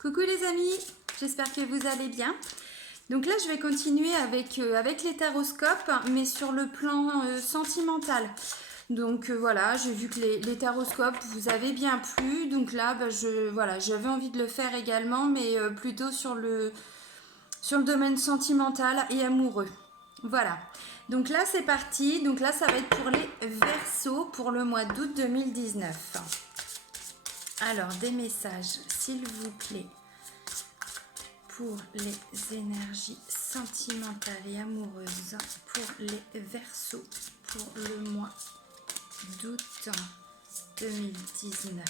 Coucou les amis, j'espère que vous allez bien. Donc là, je vais continuer avec les taroscopes, mais sur le plan sentimental. Donc voilà, j'ai vu que les taroscopes vous avaient bien plu. Donc là, voilà, j'avais envie de le faire également, mais plutôt sur le domaine sentimental et amoureux. Voilà. Donc là, c'est parti. Donc là, ça va être pour les Verseaux pour le mois d'août 2019. Alors, des messages, s'il vous plaît, pour les énergies sentimentales et amoureuses, pour les Verseaux, pour le mois d'août 2019.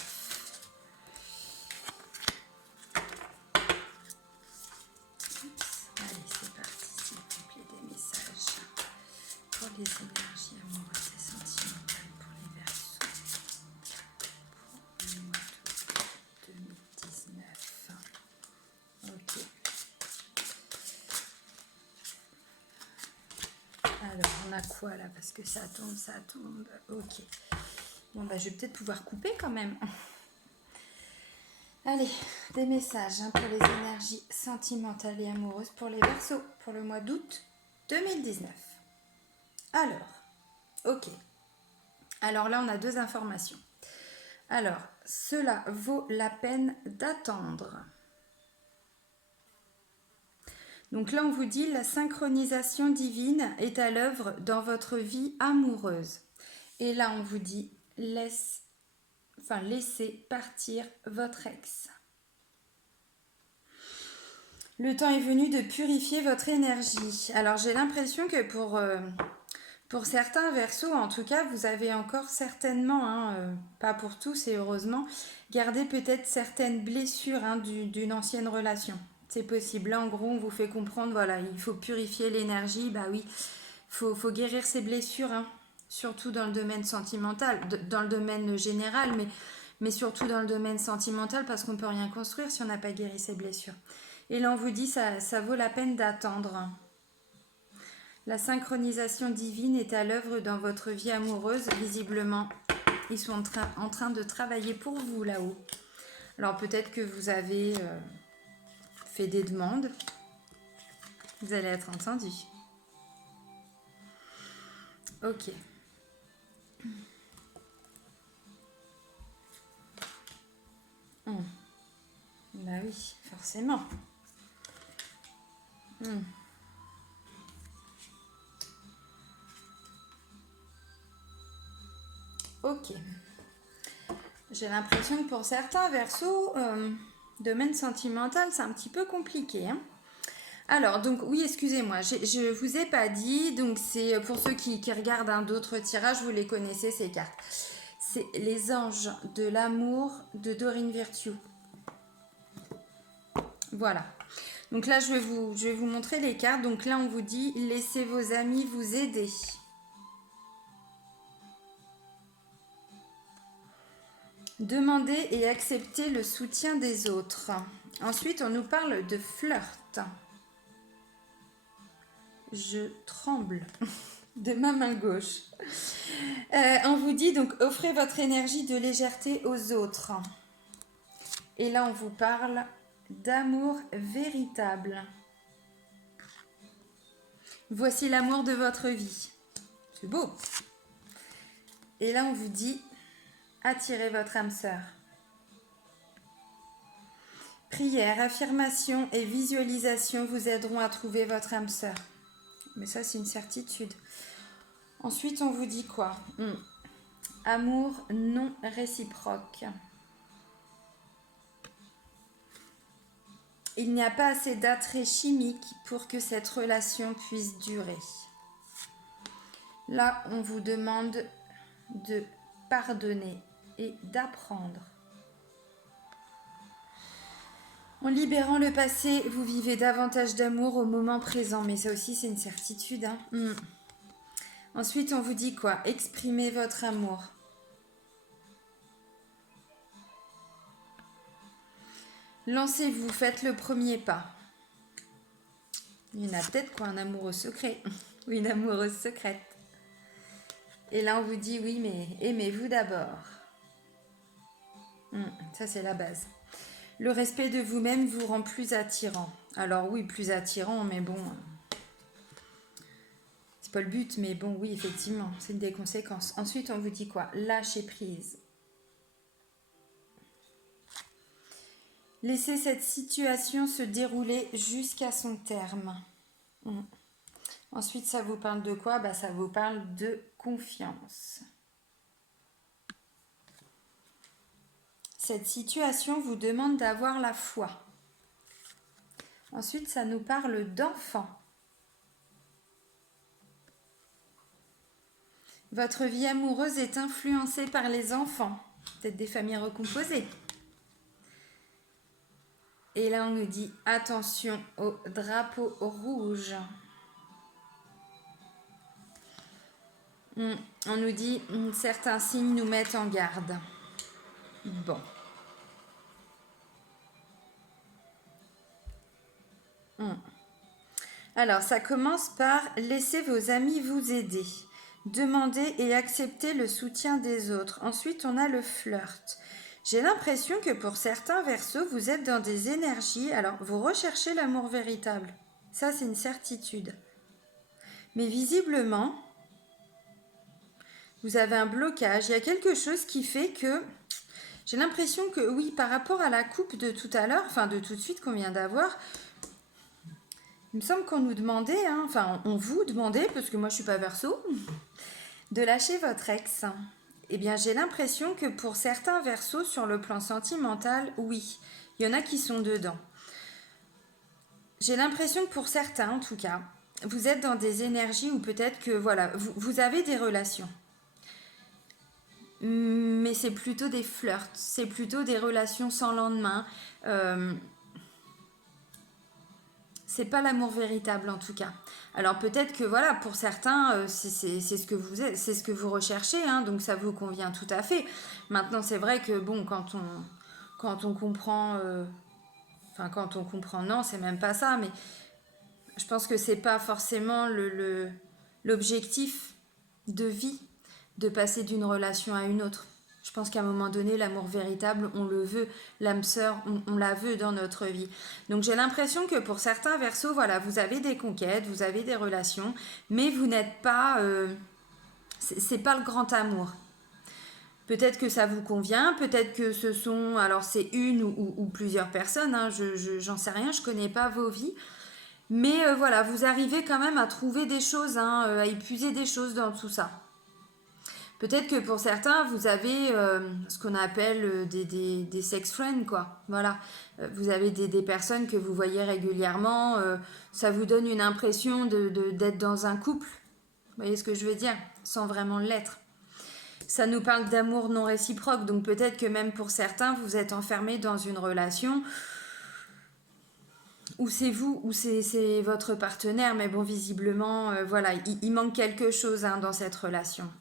Allez, c'est parti, s'il vous plaît, des messages pour les énergies amoureuses et sentimentales pour les Verseaux pour le mois d'août 2019. Ok. Alors, on a quoi là? Parce que ça tombe, ça tombe. Ok. Bon, bah, je vais peut-être pouvoir couper quand même. Allez, des messages pour les énergies sentimentales et amoureuses pour les Verseaux pour le mois d'août 2019. Alors, ok. Alors là, on a deux informations. Alors, cela vaut la peine d'attendre. Donc là, on vous dit la synchronisation divine est à l'œuvre dans votre vie amoureuse. Et là, on vous dit laissez partir votre ex. Le temps est venu de purifier votre énergie. Alors, j'ai l'impression que pour certains Verseaux, en tout cas, vous avez encore certainement, pas pour tous et heureusement, gardé peut-être certaines blessures d'une ancienne relation. C'est possible. Là, en gros, on vous fait comprendre, voilà, il faut purifier l'énergie. Bah oui, faut guérir ses blessures, surtout dans le domaine sentimental, dans le domaine général, mais surtout dans le domaine sentimental, parce qu'on ne peut rien construire si on n'a pas guéri ses blessures. Et là, on vous dit, ça vaut la peine d'attendre. La synchronisation divine est à l'œuvre dans votre vie amoureuse. Visiblement, ils sont en train de travailler pour vous là-haut. Alors peut-être que vous avez fait des demandes. Vous allez être entendu. Ok. Bah oui, forcément. Ok. J'ai l'impression que pour certains Verseaux, domaine sentimental, c'est un petit peu compliqué. Alors, donc oui, excusez-moi, je vous ai pas dit, donc c'est pour ceux qui regardent d'autres tirages, vous les connaissez ces cartes. C'est les anges de l'amour de Dorine Virtue. Voilà. Donc là, je vais vous montrer les cartes. Donc là, on vous dit, laissez vos amis vous aider. Demandez et acceptez le soutien des autres. Ensuite, on nous parle de flirt. Je tremble de ma main gauche. On vous dit donc, offrez votre énergie de légèreté aux autres. Et là, on vous parle d'amour véritable. Voici l'amour de votre vie. C'est beau. Et là, on vous dit, attirez votre âme sœur. Prière, affirmation et visualisation vous aideront à trouver votre âme sœur. Mais ça, c'est une certitude. Ensuite, on vous dit quoi? Amour non réciproque. Il n'y a pas assez d'attrait chimique pour que cette relation puisse durer. Là, on vous demande de pardonner et d'apprendre. En libérant le passé, vous vivez davantage d'amour au moment présent. Mais ça aussi, c'est une certitude. Ensuite, on vous dit quoi? Exprimez votre amour. Lancez-vous, faites le premier pas. Il y en a peut-être quoi, un amoureux secret ou une amoureuse secrète. Et là, on vous dit oui, mais aimez-vous d'abord. Ça, c'est la base. Le respect de vous-même vous rend plus attirant. Alors oui, plus attirant, mais bon, c'est pas le but, mais bon, oui, effectivement, c'est une des conséquences. Ensuite, on vous dit quoi? Lâcher prise. Laissez cette situation se dérouler jusqu'à son terme. Ensuite, ça vous parle de quoi? Bah, ça vous parle de confiance. Cette situation vous demande d'avoir la foi. Ensuite, ça nous parle d'enfant. Votre vie amoureuse est influencée par les enfants. Peut-être des familles recomposées. Et là, on nous dit attention au drapeau rouge. On nous dit certains signes nous mettent en garde. Bon. Alors, ça commence par laisser vos amis vous aider. Demandez et acceptez le soutien des autres. Ensuite, on a le flirt. J'ai l'impression que pour certains Verseaux, vous êtes dans des énergies. Alors, vous recherchez l'amour véritable. Ça, c'est une certitude. Mais visiblement, vous avez un blocage. Il y a quelque chose qui fait que... J'ai l'impression que, oui, par rapport à la coupe de tout à l'heure, enfin de tout de suite qu'on vient d'avoir, il me semble qu'on nous demandait, enfin on vous demandait, parce que moi je suis pas Verseau, de lâcher votre ex. Eh bien, j'ai l'impression que pour certains Verseaux, sur le plan sentimental, oui, il y en a qui sont dedans. J'ai l'impression que pour certains, en tout cas, vous êtes dans des énergies où peut-être que, voilà, vous avez des relations. Mais c'est plutôt des flirts, c'est plutôt des relations sans lendemain. C'est pas l'amour véritable en tout cas. Alors peut-être que voilà, pour certains, c'est ce que vous êtes, c'est ce que vous recherchez, donc ça vous convient tout à fait. Maintenant, c'est vrai que bon, quand on comprend, enfin quand on comprend, non, c'est même pas ça, mais je pense que c'est pas forcément l'objectif de vie de passer d'une relation à une autre. Je pense qu'à un moment donné, l'amour véritable, on le veut, l'âme sœur, on la veut dans notre vie. Donc j'ai l'impression que pour certains Verseaux, voilà, vous avez des conquêtes, vous avez des relations, mais vous n'êtes pas... c'est pas le grand amour. Peut-être que ça vous convient, peut-être que ce sont... Alors c'est une ou plusieurs personnes, j'en sais rien, je connais pas vos vies. Mais voilà, vous arrivez quand même à trouver des choses, à épuiser des choses dans tout ça. Peut-être que pour certains, vous avez ce qu'on appelle des sex friends, quoi. Voilà. Vous avez des personnes que vous voyez régulièrement. Ça vous donne une impression d'être dans un couple. Vous voyez ce que je veux dire? Sans vraiment l'être. Ça nous parle d'amour non réciproque. Donc peut-être que même pour certains, vous êtes enfermés dans une relation ou c'est vous, ou c'est votre partenaire, mais bon, visiblement, voilà, il manque quelque chose dans cette relation.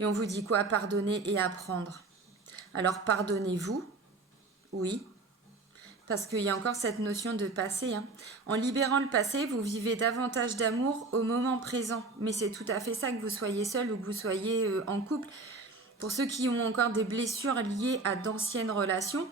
Et on vous dit quoi? Pardonner et apprendre. Alors, pardonnez-vous, oui, parce qu'il y a encore cette notion de passé. En libérant le passé, vous vivez davantage d'amour au moment présent. Mais c'est tout à fait ça, que vous soyez seul ou que vous soyez en couple. Pour ceux qui ont encore des blessures liées à d'anciennes relations,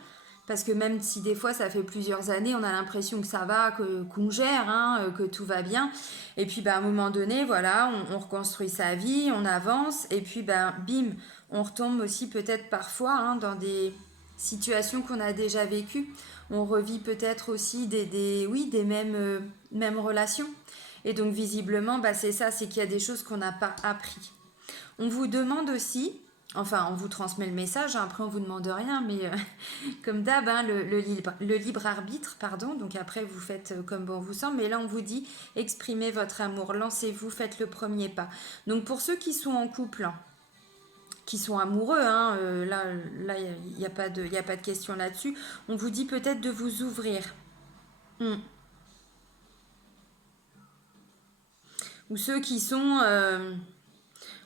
parce que même si des fois ça fait plusieurs années, on a l'impression que ça va, qu'on gère, que tout va bien. Et puis à un moment donné, voilà, on reconstruit sa vie, on avance. Et puis bim, on retombe aussi peut-être parfois dans des situations qu'on a déjà vécues. On revit peut-être aussi des mêmes relations. Et donc visiblement, c'est ça, c'est qu'il y a des choses qu'on n'a pas appris. On vous demande aussi... Enfin, on vous transmet le message, après on vous demande rien, mais comme d'hab, le libre arbitre, pardon, donc après vous faites comme bon vous semble, mais là on vous dit exprimez votre amour, lancez-vous, faites le premier pas. Donc pour ceux qui sont en couple, qui sont amoureux, là il n'y a pas de question là-dessus, on vous dit peut-être de vous ouvrir. Ou ceux qui sont...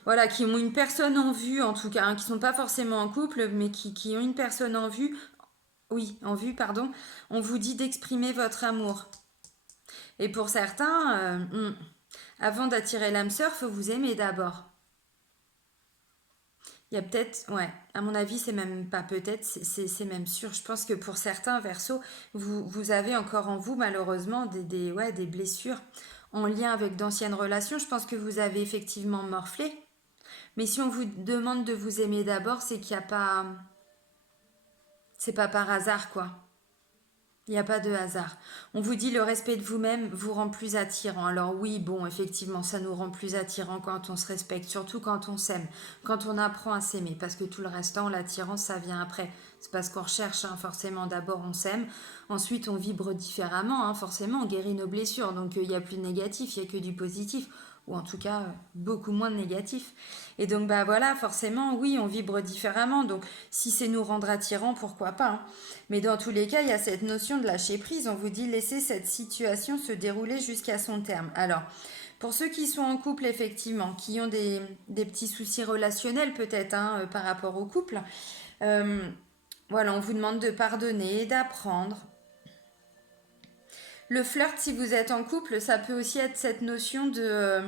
voilà, qui ont une personne en vue, en tout cas, qui ne sont pas forcément en couple, mais qui ont une personne en vue, oui, en vue, pardon, on vous dit d'exprimer votre amour. Et pour certains, avant d'attirer l'âme sœur, il faut vous aimer d'abord. Il y a peut-être, ouais, à mon avis, c'est même pas peut-être, c'est même sûr. Je pense que pour certains Verseaux, vous avez encore en vous, malheureusement, ouais, des blessures en lien avec d'anciennes relations. Je pense que vous avez effectivement morflé. Mais si on vous demande de vous aimer d'abord, c'est qu'il n'y a pas. C'est pas par hasard, quoi. Il n'y a pas de hasard. On vous dit le respect de vous-même vous rend plus attirant. Alors oui, bon, effectivement, ça nous rend plus attirant quand on se respecte, surtout quand on s'aime, quand on apprend à s'aimer, parce que tout le restant, l'attirance, ça vient après. C'est parce qu'on recherche, hein, forcément. D'abord, on s'aime, ensuite, on vibre différemment, hein, forcément, on guérit nos blessures. Donc, il n'y a plus de négatif, il n'y a que du positif, ou en tout cas, beaucoup moins de négatif. Et donc, bah voilà, forcément, oui, on vibre différemment. Donc, si c'est nous rendre attirants, pourquoi pas, hein. Mais dans tous les cas, il y a cette notion de lâcher prise. On vous dit laisser cette situation se dérouler jusqu'à son terme. Alors, pour ceux qui sont en couple, effectivement, qui ont des petits soucis relationnels peut-être, hein, par rapport au couple, euh, voilà, on vous demande de pardonner, d'apprendre. Le flirt, si vous êtes en couple, ça peut aussi être cette notion de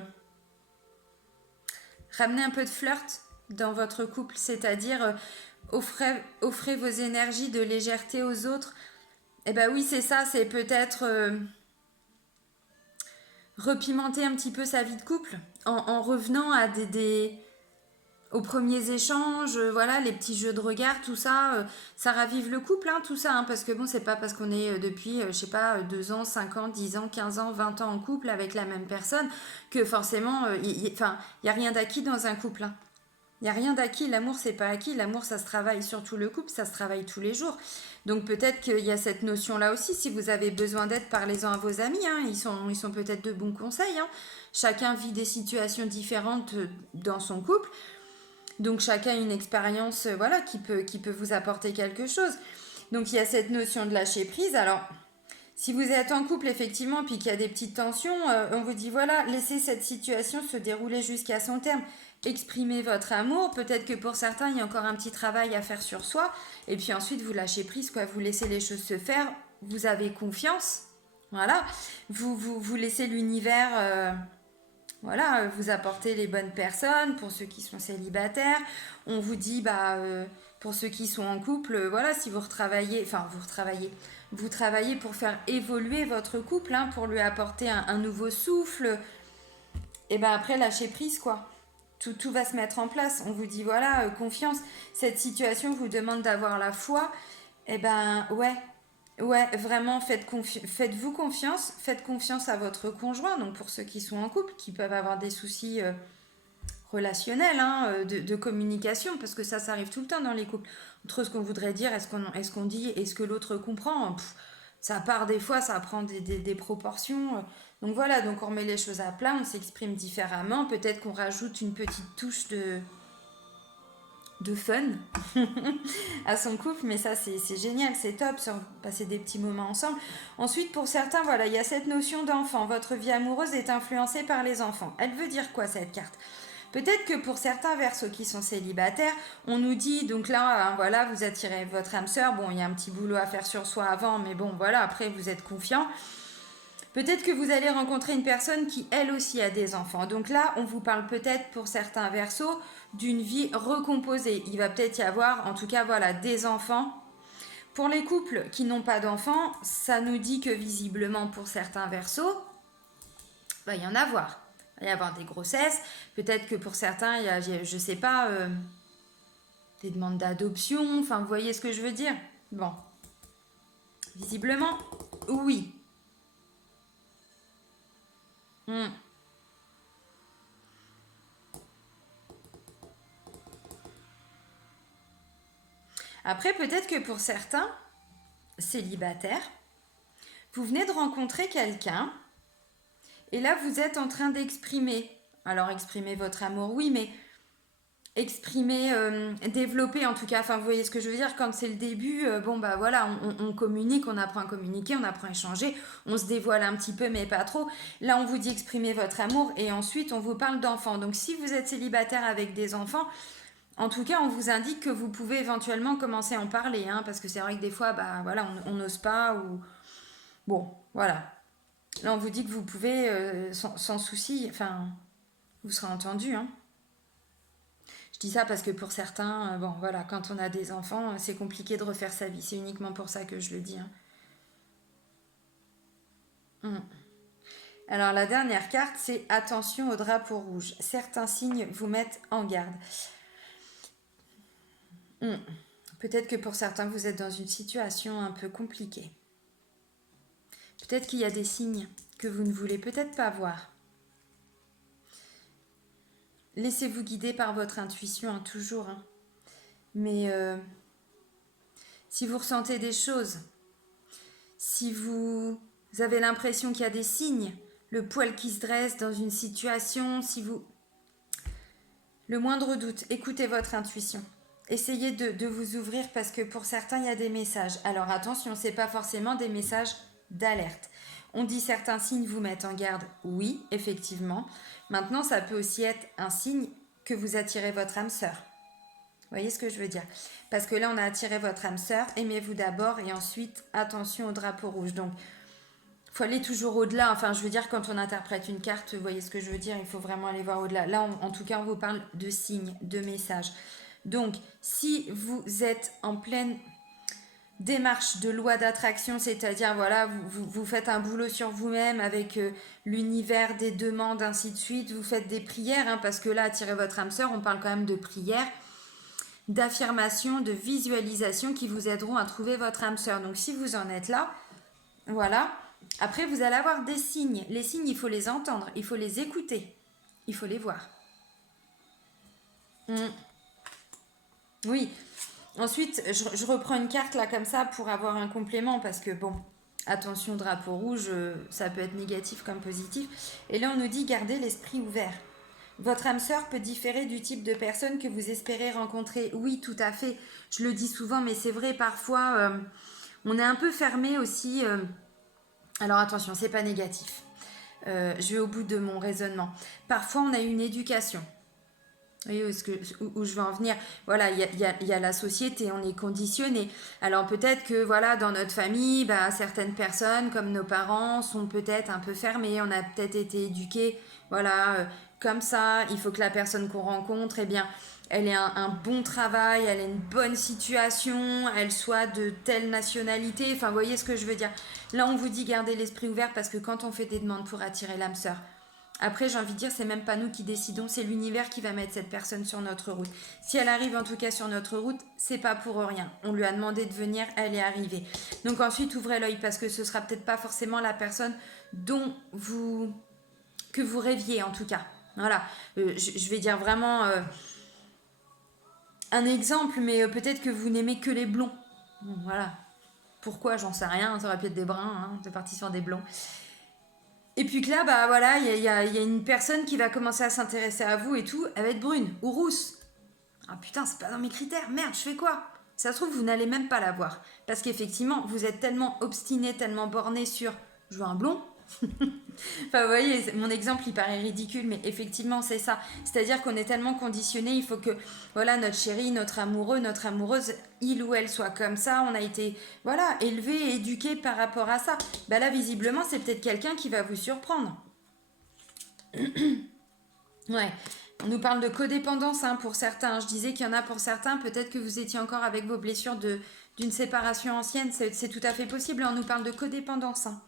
ramener un peu de flirt dans votre couple, c'est-à-dire offrez vos énergies de légèreté aux autres. Eh ben oui, c'est ça, c'est peut-être repimenter un petit peu sa vie de couple en revenant à aux premiers échanges, voilà, les petits jeux de regard, tout ça, ça ravive le couple, hein, tout ça, hein, parce que bon, c'est pas parce qu'on est depuis, je sais pas, 2 ans, 5 ans, 10 ans, 15 ans, 20 ans en couple avec la même personne, que forcément, enfin, il n'y a rien d'acquis dans un couple, hein. Il n'y a rien d'acquis, l'amour c'est pas acquis, l'amour ça se travaille, surtout le couple, ça se travaille tous les jours. Donc peut-être qu'il y a cette notion-là aussi, si vous avez besoin d'aide, parlez-en à vos amis, hein. Ils sont peut-être de bons conseils, hein. Chacun vit des situations différentes dans son couple, donc chacun a une expérience voilà, qui peut vous apporter quelque chose. Donc il y a cette notion de lâcher prise. Alors si vous êtes en couple, effectivement, puis qu'il y a des petites tensions, on vous dit voilà, laissez cette situation se dérouler jusqu'à son terme. Exprimez votre amour. Peut-être que pour certains, il y a encore un petit travail à faire sur soi. Et puis ensuite, vous lâchez prise, quoi. Vous laissez les choses se faire. Vous avez confiance. Voilà. Vous laissez l'univers. Voilà, vous apporter les bonnes personnes pour ceux qui sont célibataires. On vous dit, bah, pour ceux qui sont en couple, voilà, si vous retravaillez, enfin, vous travaillez pour faire évoluer votre couple, hein, pour lui apporter un nouveau souffle. Et ben après, lâchez prise, quoi. Tout va se mettre en place. On vous dit, voilà, confiance. Cette situation vous demande d'avoir la foi. Et ben, ouais, ouais, vraiment, faites-vous confiance. Faites confiance à votre conjoint. Donc, pour ceux qui sont en couple, qui peuvent avoir des soucis relationnels, hein, de communication, parce que ça arrive tout le temps dans les couples. Entre ce qu'on voudrait dire, est-ce qu'on dit, est-ce que l'autre comprend. Ça part des fois, ça prend des proportions. Donc voilà, donc on remet les choses à plat, on s'exprime différemment. Peut-être qu'on rajoute une petite touche de fun à son couple, mais ça c'est génial, c'est top, sur passer des petits moments ensemble. Ensuite, pour certains, voilà, il y a cette notion d'enfant. Votre vie amoureuse est influencée par les enfants. Elle veut dire quoi cette carte? Peut-être que pour certains Verseaux qui sont célibataires, on nous dit, donc là, hein, voilà, vous attirez votre âme sœur, bon, il y a un petit boulot à faire sur soi avant, mais bon, voilà, après, vous êtes confiant. Peut-être que vous allez rencontrer une personne qui, elle aussi, a des enfants. Donc là, on vous parle peut-être, pour certains Verseaux, d'une vie recomposée. Il va peut-être y avoir, en tout cas, voilà, des enfants. Pour les couples qui n'ont pas d'enfants, ça nous dit que visiblement, pour certains Verseaux, il va y en avoir. Il va y avoir des grossesses. Peut-être que pour certains, il y a, je sais pas, des demandes d'adoption. Enfin, vous voyez ce que je veux dire? Bon, visiblement, oui. Hmm. Après, peut-être que pour certains célibataires, vous venez de rencontrer quelqu'un et là, vous êtes en train d'exprimer. Alors, exprimer votre amour, oui, mais exprimer, développer en tout cas, enfin vous voyez ce que je veux dire, quand c'est le début, bon bah voilà, on communique, on apprend à communiquer, on apprend à échanger, on se dévoile un petit peu mais pas trop. Là on vous dit exprimer votre amour et ensuite on vous parle d'enfants. Donc si vous êtes célibataire avec des enfants, en tout cas on vous indique que vous pouvez éventuellement commencer à en parler, hein, parce que c'est vrai que des fois bah voilà on n'ose pas ou bon voilà. Là on vous dit que vous pouvez sans souci, enfin vous serez entendu, hein. Je dis ça parce que pour certains, bon voilà, quand on a des enfants, c'est compliqué de refaire sa vie. C'est uniquement pour ça que je le dis, hein. Mm. Alors la dernière carte, c'est attention au drapeau rouge. Certains signes vous mettent en garde. Mm. Peut-être que pour certains, vous êtes dans une situation un peu compliquée. Peut-être qu'il y a des signes que vous ne voulez peut-être pas voir. Laissez-vous guider par votre intuition, hein, toujours, hein. Mais si vous ressentez des choses, si vous avez l'impression qu'il y a des signes, le poil qui se dresse dans une situation, si vous... Le moindre doute, écoutez votre intuition. Essayez de vous ouvrir parce que pour certains, il y a des messages. Alors attention, ce n'est pas forcément des messages d'alerte. On dit certains signes vous mettent en garde, oui, effectivement. Maintenant, ça peut aussi être un signe que vous attirez votre âme sœur. Vous voyez ce que je veux dire? Parce que là, on a attiré votre âme sœur, aimez-vous d'abord et ensuite, attention au drapeau rouge. Donc, il faut aller toujours au-delà. Enfin, je veux dire, quand on interprète une carte, vous voyez ce que je veux dire? Il faut vraiment aller voir au-delà. Là, en tout cas, on vous parle de signes, de messages. Donc, si vous êtes en pleine démarche de loi d'attraction, c'est-à-dire, voilà, vous faites un boulot sur vous-même avec l'univers des demandes, ainsi de suite, vous faites des prières, hein, parce que là, attirer votre âme sœur, on parle quand même de prières, d'affirmations, de visualisation qui vous aideront à trouver votre âme sœur. Donc, si vous en êtes là, voilà. Après, vous allez avoir des signes. Les signes, il faut les entendre, il faut les écouter, il faut les voir. Mm. Oui. Ensuite, je reprends une carte là comme ça pour avoir un complément parce que bon, attention, drapeau rouge, ça peut être négatif comme positif. Et là, on nous dit gardez l'esprit ouvert. Votre âme sœur peut différer du type de personne que vous espérez rencontrer. Oui, tout à fait. Je le dis souvent, mais c'est vrai, parfois, on est un peu fermé aussi. Alors attention, c'est pas négatif. Je vais au bout de mon raisonnement. Parfois, on a une éducation. Vous voyez où je veux en venir. Voilà, il y a la société, on est conditionné. Alors peut-être que voilà, dans notre famille, bah, certaines personnes, comme nos parents, sont peut-être un peu fermées. On a peut-être été éduqués, voilà, comme ça. Il faut que la personne qu'on rencontre, eh bien, elle ait un bon travail, elle ait une bonne situation, elle soit de telle nationalité. Enfin, vous voyez ce que je veux dire. Là, on vous dit gardez l'esprit ouvert parce que quand on fait des demandes pour attirer l'âme sœur, après, j'ai envie de dire, c'est même pas nous qui décidons, c'est l'univers qui va mettre cette personne sur notre route. Si elle arrive en tout cas sur notre route, c'est pas pour rien. On lui a demandé de venir, elle est arrivée. Donc ensuite, ouvrez l'œil parce que ce sera peut-être pas forcément la personne que vous rêviez en tout cas. Voilà, je vais dire vraiment un exemple, mais peut-être que vous n'aimez que les blonds. Bon, voilà. Pourquoi, j'en sais rien, ça aurait pu être des bruns, hein, c'est parti sur des blonds. Et puis que là, bah voilà, il y a une personne qui va commencer à s'intéresser à vous et tout, elle va être brune ou rousse. Ah putain, c'est pas dans mes critères, merde, je fais quoi? Ça se trouve, vous n'allez même pas la voir. Parce qu'effectivement, vous êtes tellement obstiné, tellement borné sur je veux un blond. Enfin, vous voyez, mon exemple, il paraît ridicule, mais effectivement, c'est ça. C'est-à-dire qu'on est tellement conditionné, il faut que, voilà, notre chéri, notre amoureux, notre amoureuse, il ou elle soit comme ça. On a été, voilà, élevé, éduqué par rapport à ça. Bah là, visiblement, c'est peut-être quelqu'un qui va vous surprendre. Ouais. On nous parle de codépendance, hein, pour certains. Je disais qu'il y en a pour certains. Peut-être que vous étiez encore avec vos blessures d'une séparation ancienne. C'est tout à fait possible. On nous parle de codépendance, hein.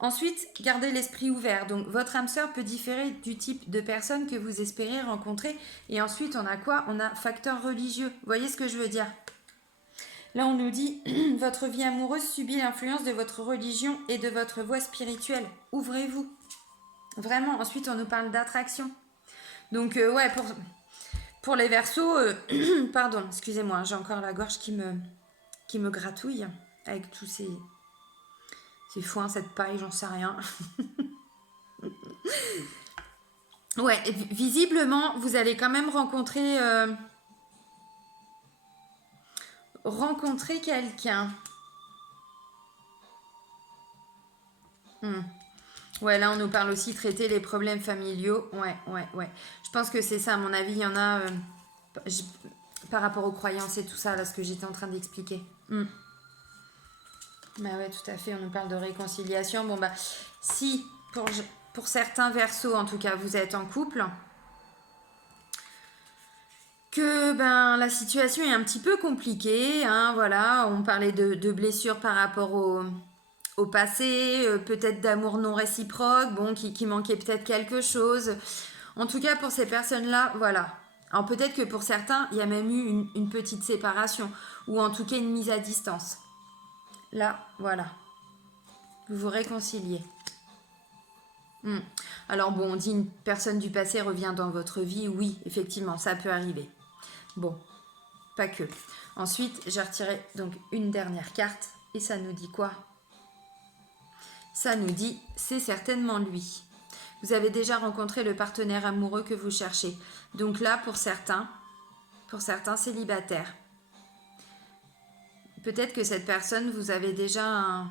Ensuite, gardez l'esprit ouvert. Donc, votre âme sœur peut différer du type de personne que vous espérez rencontrer. Et ensuite, on a quoi? On a facteur religieux. Vous voyez ce que je veux dire? Là, on nous dit votre vie amoureuse subit l'influence de votre religion et de votre voie spirituelle. Ouvrez-vous. Vraiment. Ensuite, on nous parle d'attraction. Donc, ouais, pour les Verseaux, pardon, excusez-moi, j'ai encore la gorge qui me gratouille avec tous ces foins, cette paille, j'en sais rien. Ouais, visiblement, vous allez quand même rencontrer quelqu'un. Ouais, là, on nous parle aussi de traiter les problèmes familiaux. Ouais. Je pense que c'est ça, à mon avis, il y en a par rapport aux croyances et tout ça, là, ce que j'étais en train d'expliquer. Bah ouais, tout à fait, on nous parle de réconciliation. Bon, bah, si, pour certains Verseaux, en tout cas, vous êtes en couple, que ben, la situation est un petit peu compliquée, hein, voilà, on parlait de blessures par rapport au passé, peut-être d'amour non réciproque, bon, qui manquait peut-être quelque chose. En tout cas, pour ces personnes-là, voilà. Alors peut-être que pour certains, il y a même eu une petite séparation, ou en tout cas une mise à distance. Là, voilà, vous vous réconciliez. Hmm. Alors bon, on dit une personne du passé revient dans votre vie, oui, effectivement, ça peut arriver. Bon, pas que. Ensuite, j'ai retiré donc une dernière carte, et ça nous dit quoi? Ça nous dit, c'est certainement lui. Vous avez déjà rencontré le partenaire amoureux que vous cherchez. Donc là, pour certains célibataires, peut-être que cette personne, vous avez déjà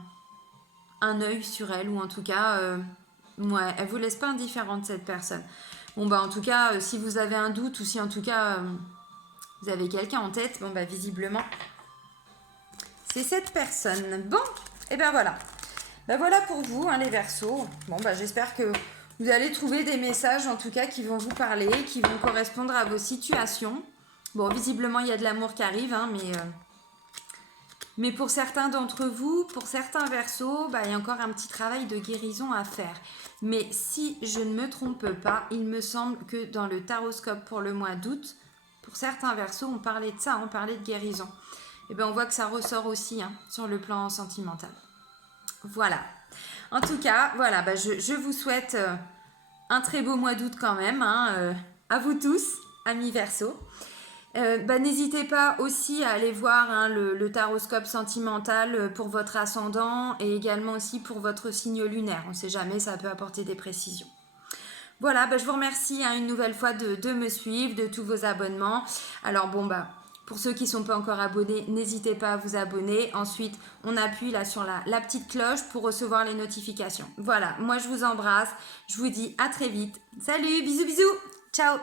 un œil sur elle, ou en tout cas, ouais, elle vous laisse pas indifférente, cette personne. Bon, bah en tout cas, si vous avez un doute, ou si en tout cas, vous avez quelqu'un en tête, bon, bah visiblement, c'est cette personne. Bon, et ben voilà. Ben voilà pour vous, hein, les Verseaux. Bon, bah j'espère que vous allez trouver des messages, en tout cas, qui vont vous parler, qui vont correspondre à vos situations. Bon, visiblement, il y a de l'amour qui arrive, hein, mais pour certains d'entre vous, pour certains Verseaux, bah, il y a encore un petit travail de guérison à faire. Mais si je ne me trompe pas, il me semble que dans le taroscope pour le mois d'août, pour certains Verseaux, on parlait de ça, on parlait de guérison. Et bien, on voit que ça ressort aussi, hein, sur le plan sentimental. Voilà. En tout cas, voilà, bah je vous souhaite un très beau mois d'août quand même, hein, à vous tous, amis Verseau. Bah, n'hésitez pas aussi à aller voir, hein, le taroscope sentimental pour votre ascendant, et également aussi pour votre signe lunaire. On ne sait jamais, ça peut apporter des précisions. Voilà, bah, je vous remercie, hein, une nouvelle fois de me suivre, de tous vos abonnements. Alors bon, bah, pour ceux qui ne sont pas encore abonnés, n'hésitez pas à vous abonner. Ensuite, on appuie là sur la petite cloche pour recevoir les notifications. Voilà, moi je vous embrasse. Je vous dis à très vite. Salut, bisous bisous. Ciao.